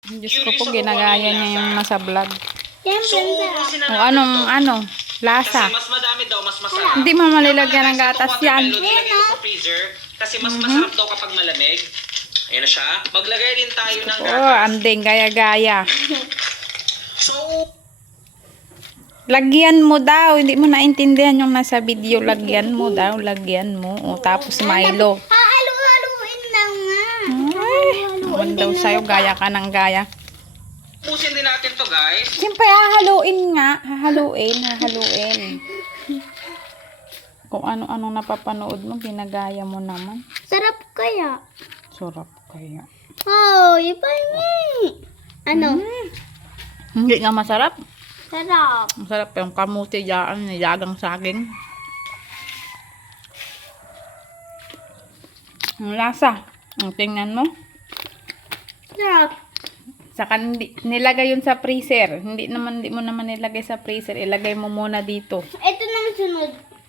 Diyos ko po, ginagaya niya yung nasa vlog. So, O anong, lasa. Kasi mas madami daw, mas masarap. Hindi mo malilagyan ng gatas yan. Nilagay ko sa freezer kasi mas masarap daw kapag malamig. Ayan na siya. Maglagay din tayo ng Oh, gatas. anding, gaya-gaya. So, Lagyan mo daw. Hindi mo naintindihan yung nasa video. Lagyan mo daw. Lagyan mo. O, tapos Milo. Halo-haloin lang nga. Naman daw sa'yo. Gaya ka ng gaya. pusin din natin to, guys. Siyempre, hahaluin nga. Hahaluin. Kung ano-ano napapanood mo, ginagaya mo naman. Sarap kaya. Sarap kaya. Oh, iba niya. Ano? Hindi nga masarap. Sarap. Masarap yung kamuti dyan. Nilagang saging. Ang lasa. Ang tingnan mo. Sarap. Saka nilagay yun sa freezer. Hindi mo naman nilagay sa freezer. Ilagay mo muna dito. Ito naman sunod.